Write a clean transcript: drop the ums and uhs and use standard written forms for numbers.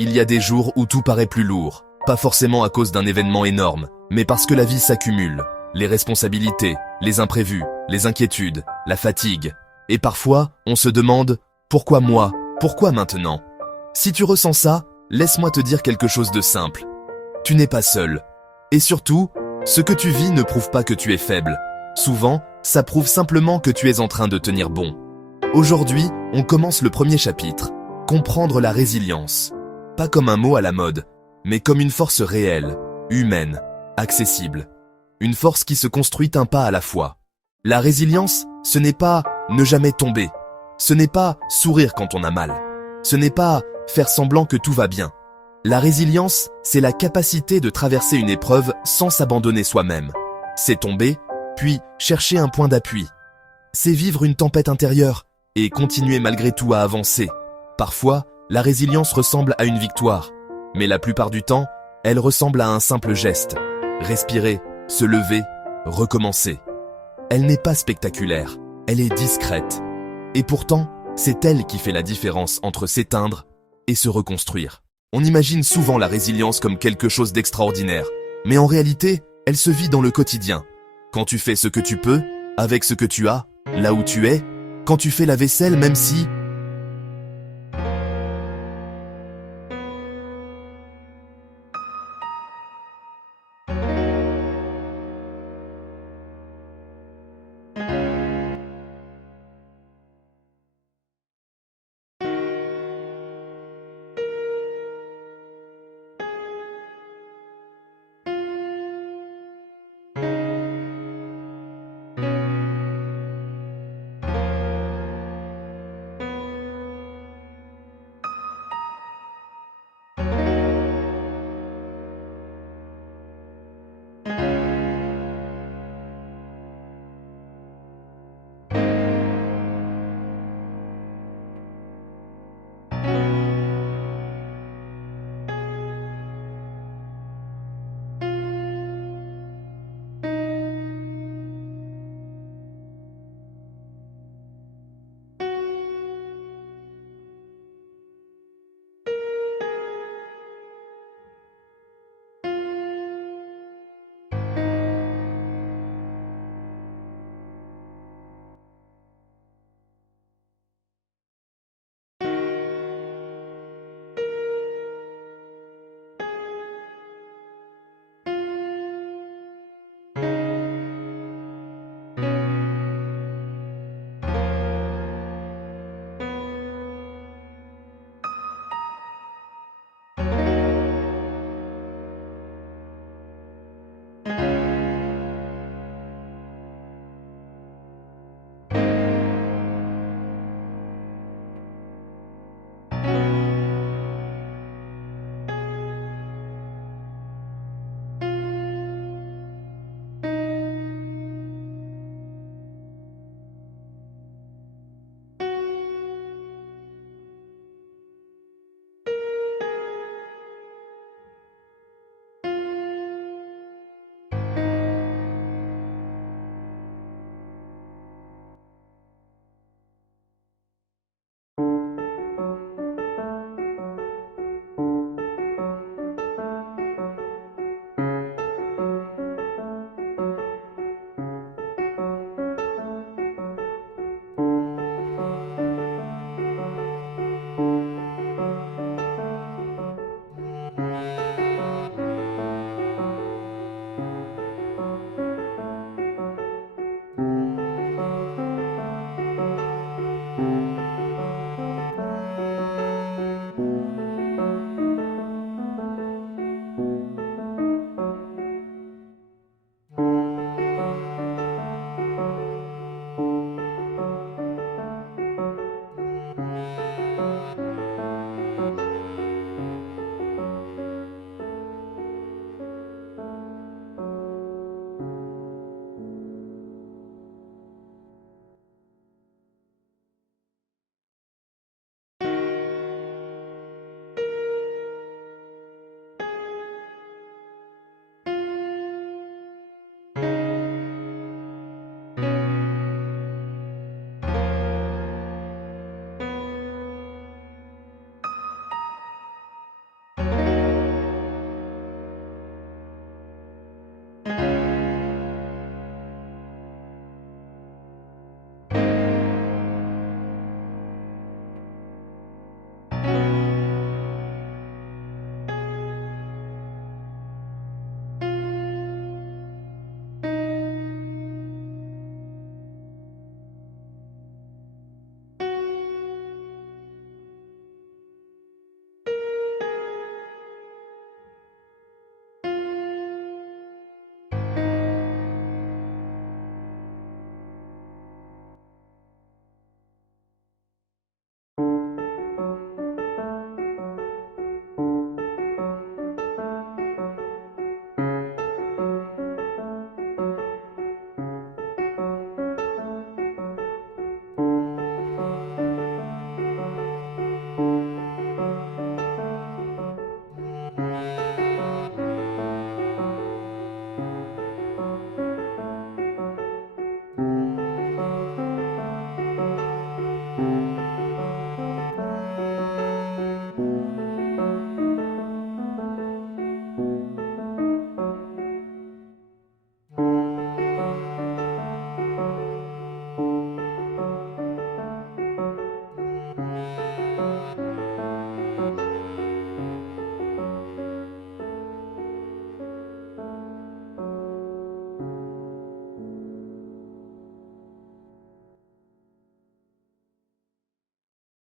Il y a des jours où tout paraît plus lourd, pas forcément à cause d'un événement énorme, mais parce que la vie s'accumule. Les responsabilités, les imprévus, les inquiétudes, la fatigue. Et parfois, on se demande « Pourquoi moi ? Pourquoi maintenant ?» Si tu ressens ça, laisse-moi te dire quelque chose de simple. Tu n'es pas seul. Et surtout, ce que tu vis ne prouve pas que tu es faible. Souvent, ça prouve simplement que tu es en train de tenir bon. Aujourd'hui, on commence le premier chapitre. Comprendre la résilience. Pas comme un mot à la mode, mais comme une force réelle, humaine, accessible. Une force qui se construit un pas à la fois. La résilience, ce n'est pas ne jamais tomber. Ce n'est pas sourire quand on a mal. Ce n'est pas faire semblant que tout va bien. La résilience, c'est la capacité de traverser une épreuve sans s'abandonner soi-même. C'est tomber, puis chercher un point d'appui. C'est vivre une tempête intérieure et continuer malgré tout à avancer. Parfois, la résilience ressemble à une victoire, mais la plupart du temps, elle ressemble à un simple geste. Respirer, se lever, recommencer. Elle n'est pas spectaculaire, elle est discrète. Et pourtant, c'est elle qui fait la différence entre s'éteindre et se reconstruire. On imagine souvent la résilience comme quelque chose d'extraordinaire, mais en réalité, elle se vit dans le quotidien. Quand tu fais ce que tu peux, avec ce que tu as, là où tu es, quand tu fais la vaisselle même si